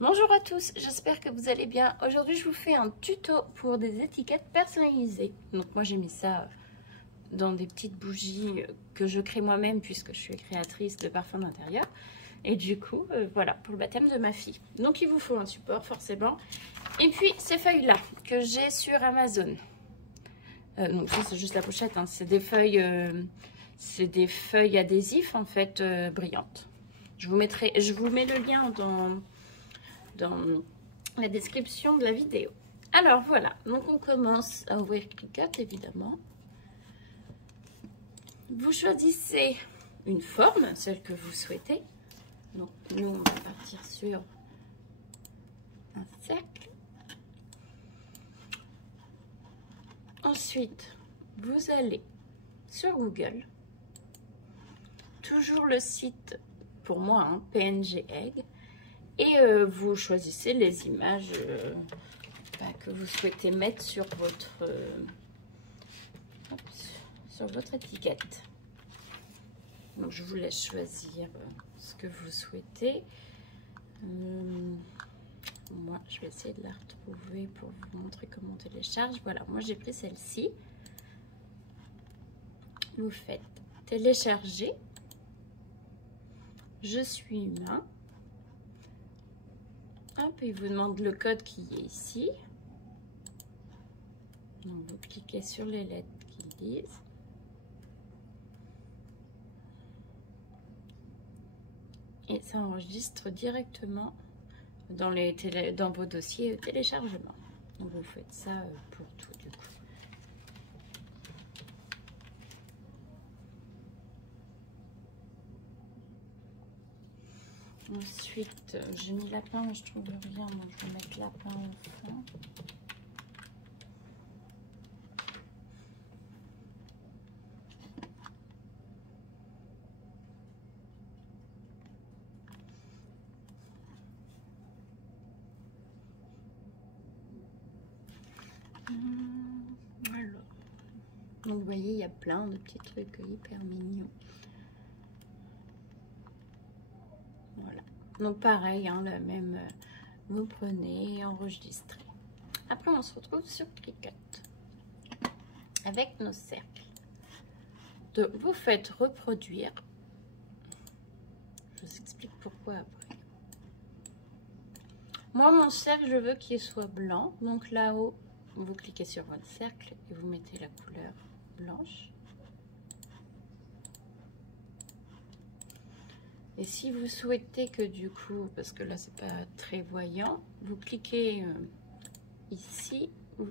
Bonjour à tous, j'espère que vous allez bien. Aujourd'hui, je vous fais un tuto pour des étiquettes personnalisées. Donc moi, j'ai mis ça dans des petites bougies que je crée moi-même puisque je suis créatrice de parfums d'intérieur. Et du coup, voilà, pour le baptême de ma fille. Donc il vous faut un support forcément. Et puis ces feuilles-là que j'ai sur Amazon. Donc ça, c'est juste la pochette, hein. C'est des feuilles adhésifs en fait brillantes. Je vous mets le lien dans la description de la vidéo. Alors voilà, donc on commence à ouvrir Cricut évidemment. Vous choisissez une forme, celle que vous souhaitez. Donc nous on va partir sur un cercle. Ensuite, vous allez sur Google. Toujours le site, pour moi, hein, PNG Egg. Et vous choisissez les images que vous souhaitez mettre sur votre étiquette. Donc je vous laisse choisir ce que vous souhaitez. Moi, je vais essayer de la retrouver pour vous montrer comment on télécharge. Voilà, moi j'ai pris celle-ci. Vous faites télécharger. Je suis humain. Hop, il vous demande le code qui est ici. Donc vous cliquez sur les lettres qu'ils disent. Et ça enregistre directement dans vos dossiers téléchargement. Donc vous faites ça pour tout du coup. Ensuite, j'ai mis lapin, mais je trouve rien, donc je vais mettre lapin au fond. Alors, donc vous voyez, il y a plein de petits trucs hyper mignons. Voilà. Donc pareil, hein, la même, vous prenez, enregistrez. Après, on se retrouve sur Cricut avec nos cercles. Donc, vous faites reproduire. Je vous explique pourquoi après. Moi, mon cercle, je veux qu'il soit blanc. Donc là-haut, vous cliquez sur votre cercle et vous mettez la couleur blanche. Et si vous souhaitez que du coup, parce que là c'est pas très voyant, vous cliquez ici, vous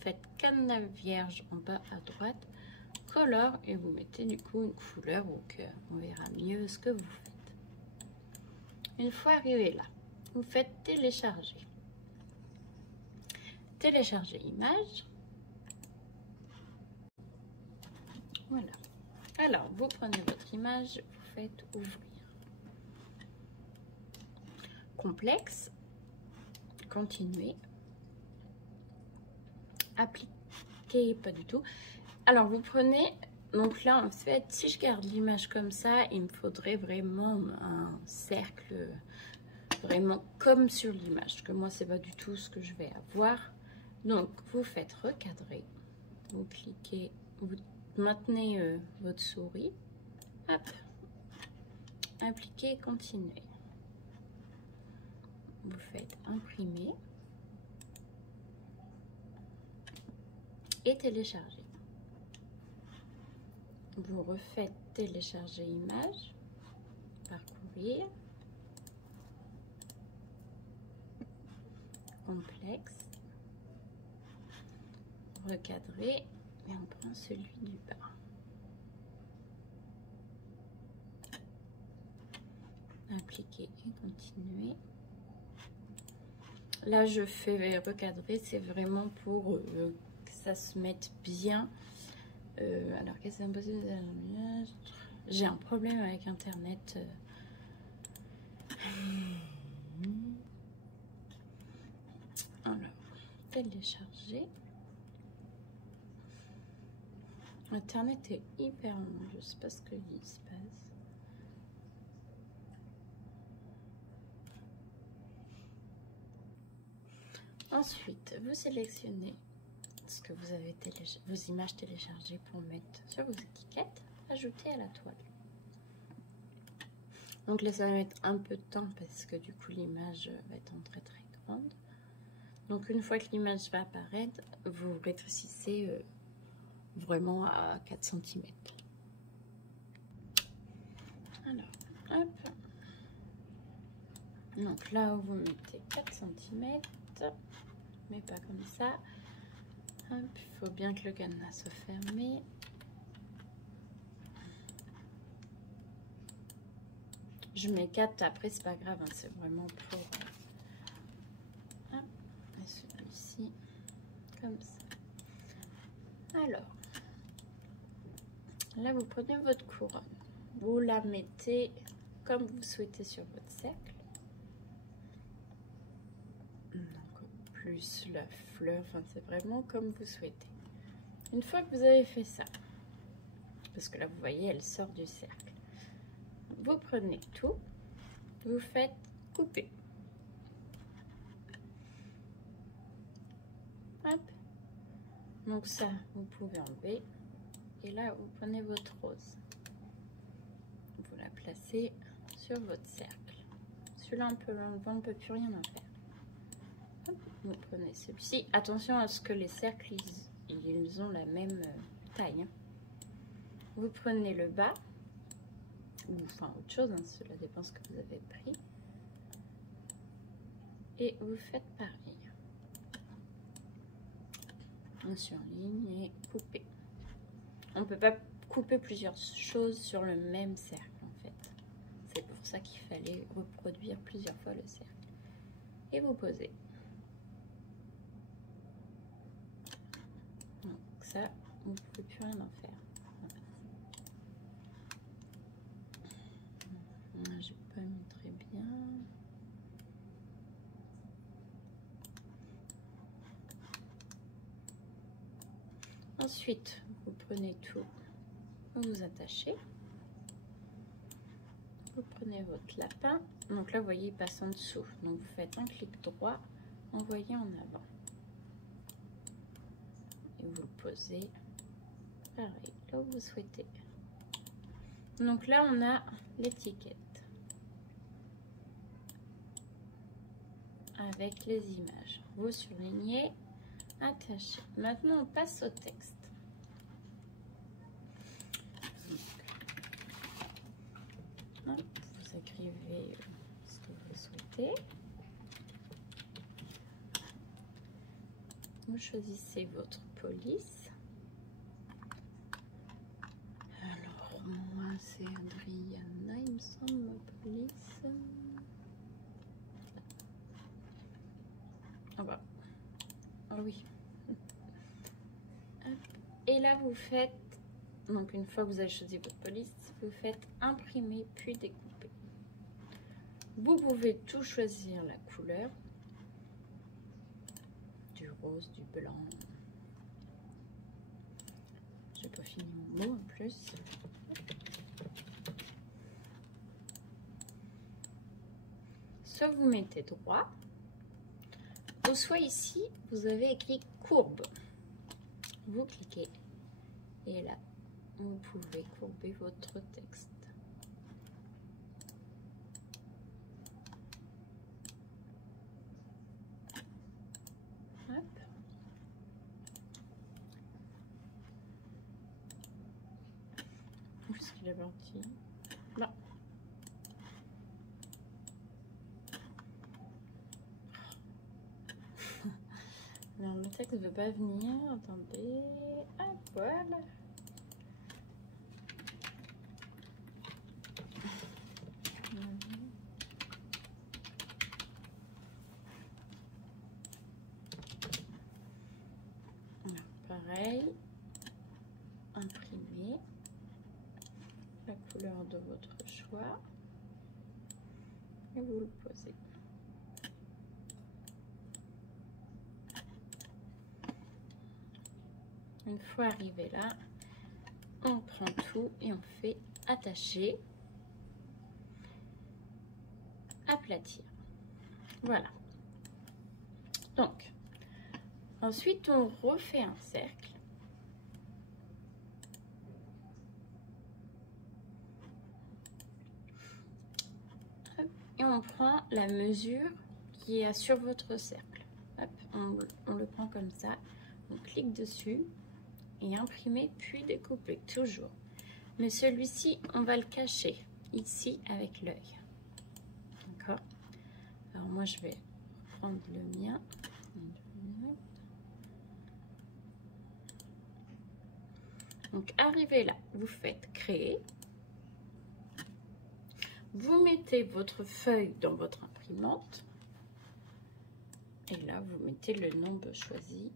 faites cadenas vierge en bas à droite, color, et vous mettez du coup une couleur au cœur. On verra mieux ce que vous faites. Une fois arrivé là, vous faites télécharger. Télécharger image. Voilà. Alors, vous prenez votre image, vous faites ouvrir. Complexe, continuer, appliquer, pas du tout. Alors vous prenez, donc là en fait, si je garde l'image comme ça, il me faudrait vraiment un cercle, vraiment comme sur l'image, parce que moi c'est pas du tout ce que je vais avoir. Donc vous faites recadrer, vous cliquez, vous maintenez votre souris, hop, appliquer, continuer. Vous faites imprimer et télécharger. Vous refaites télécharger image, parcourir, complexe, recadrer et on prend celui du bas. Appliquer et continuer. Là, je fais recadrer, c'est vraiment pour que ça se mette bien. Alors, qu'est-ce que c'est impossible? J'ai un problème avec Internet. Alors, télécharger. Internet est hyper long, je sais pas ce qu'il se passe. Ensuite, vous sélectionnez ce que vous avez vos images téléchargées pour mettre sur vos étiquettes, ajouter à la toile. Donc là, ça va mettre un peu de temps parce que du coup, l'image va être en très grande. Donc une fois que l'image va apparaître, vous rétrécissez vraiment à 4 cm. Alors, hop. Donc là où vous mettez 4 cm, mais pas comme ça. Hop, il faut bien que le cadenas soit fermé. Je mets 4, après c'est pas grave, hein, c'est vraiment pour... et celui-ci, comme ça. Alors, là vous prenez votre couronne. Vous la mettez comme vous souhaitez sur votre cercle. Donc, plus la fleur, enfin c'est vraiment comme vous souhaitez. Une fois que vous avez fait ça, parce que là vous voyez elle sort du cercle, vous prenez tout, vous faites couper. Hop. Donc ça vous pouvez enlever, et là vous prenez votre rose, vous la placez sur votre cercle. Celui-là on peut l'enlever, on ne peut plus rien en faire. Hop. Vous prenez celui-ci, attention à ce que les cercles ils ont la même taille, hein. Vous prenez le bas, ou enfin autre chose, hein, cela dépend ce que vous avez pris, et vous faites pareil. On surligne et couper. On ne peut pas couper plusieurs choses sur le même cercle en fait. C'est pour ça qu'il fallait reproduire plusieurs fois le cercle. Et vous posez. Donc ça, vous ne pouvez plus rien en faire. Je n'ai pas mis très bien. Ensuite, vous prenez tout, vous attachez. Vous prenez votre lapin. Donc là, vous voyez, il passe en dessous. Donc vous faites un clic droit, envoyez en avant. Et vous le posez pareil, là où vous souhaitez. Donc là, on a l'étiquette avec les images. Vous surlignez, attachez. Maintenant, on passe au texte. Donc, vous écrivez ce que vous souhaitez. Vous choisissez votre police. Alors, moi, c'est Adriana, il me semble, ma police. Ah bah, ah oui. Hop. Et là, vous faites, donc une fois que vous avez choisi votre police, vous faites imprimer puis découper. Vous pouvez tout choisir la couleur, du rose, du blanc. J'ai pas fini mon mot en plus. Soit vous mettez droit, ou soit ici, vous avez écrit courbe. Vous cliquez et là, vous pouvez courber votre texte. Hop. Où est-ce qu'il est parti? Là. Non, le texte ne veut pas venir. Attendez. Ah, voilà. Alors, pareil. Imprimer la couleur de votre choix. Et vous le posez. Une fois arrivé là, on prend tout et on fait attacher, aplatir. Voilà. Donc, Ensuite, on refait un cercle. Et on prend la mesure qui est sur votre cercle. Hop, on le prend comme ça. On clique dessus et imprimer, puis découper, toujours. Mais celui-ci, on va le cacher ici avec l'œil. D'accord? Alors moi, je vais prendre le mien. Donc, arrivé là, vous faites créer. Vous mettez votre feuille dans votre imprimante. Et là, vous mettez le nombre choisi.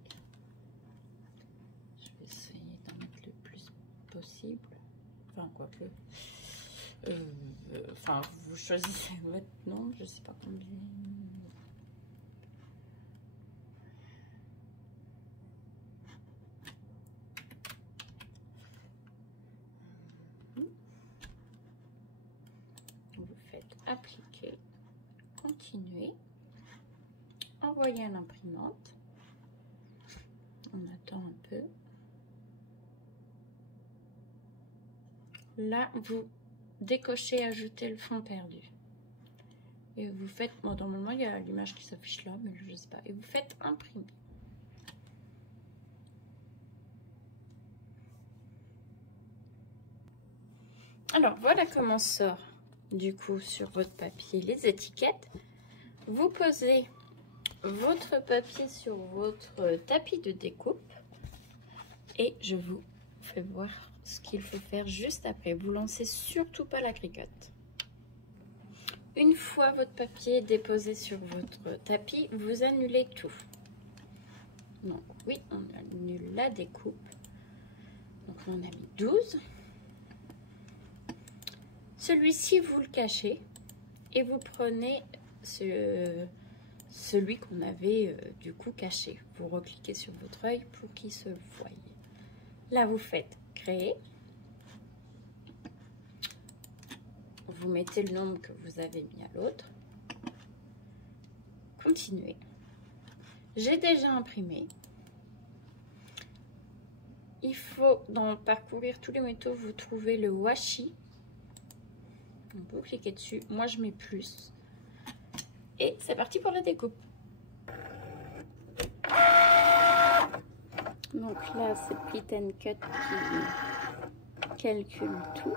Je vais essayer d'en mettre le plus possible. Enfin, quoique. Enfin, vous choisissez votre nombre. Je ne sais pas combien. Vous faites appliquer, continuer, envoyer à l'imprimante. On attend un peu. Là, vous décochez, ajouter le fond perdu. Et vous faites, bon, normalement, il y a l'image qui s'affiche là, mais je ne sais pas. Et vous faites imprimer. Alors, voilà comment sort, du coup, sur votre papier, les étiquettes. Vous posez votre papier sur votre tapis de découpe. Et je vous fais voir ce qu'il faut faire juste après. Vous lancez surtout pas la cricotte. Une fois votre papier déposé sur votre tapis, vous annulez tout. Donc oui, on annule la découpe. Donc on a mis 12. Celui-ci, vous le cachez et vous prenez celui qu'on avait du coup caché. Vous recliquez sur votre œil pour qu'il se voie. Là, vous faites créer. Vous mettez le nombre que vous avez mis à l'autre. Continuez. J'ai déjà imprimé. Il faut, dans parcourir tous les métaux, vous trouvez le washi. Vous cliquez dessus. Moi, je mets plus. Et c'est parti pour la découpe. Donc là, c'est Split and Cut qui calcule tout.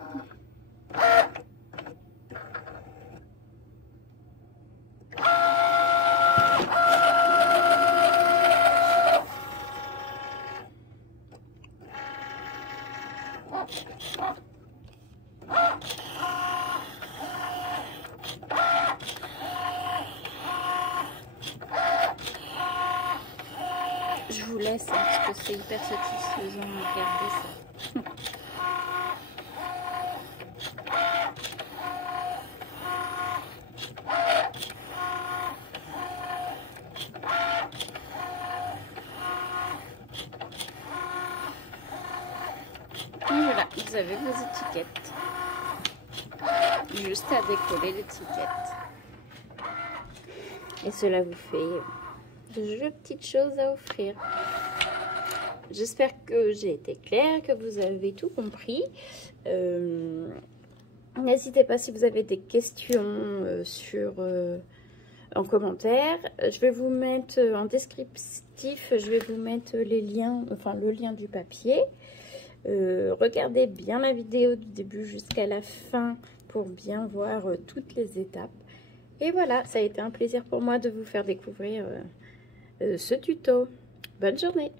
Je vous laisse hein, parce que c'est hyper satisfaisant de regarder ça. Et voilà, vous avez vos étiquettes. Juste à décoller l'étiquette. Et cela vous fait de jolies petites choses à offrir. J'espère que j'ai été claire, que vous avez tout compris. N'hésitez pas si vous avez des questions en commentaire. Je vais vous mettre en descriptif, je vais vous mettre les liens, enfin le lien du papier. Regardez bien la vidéo du début jusqu'à la fin pour bien voir toutes les étapes. Et voilà, ça a été un plaisir pour moi de vous faire découvrir ce tuto. Bonne journée!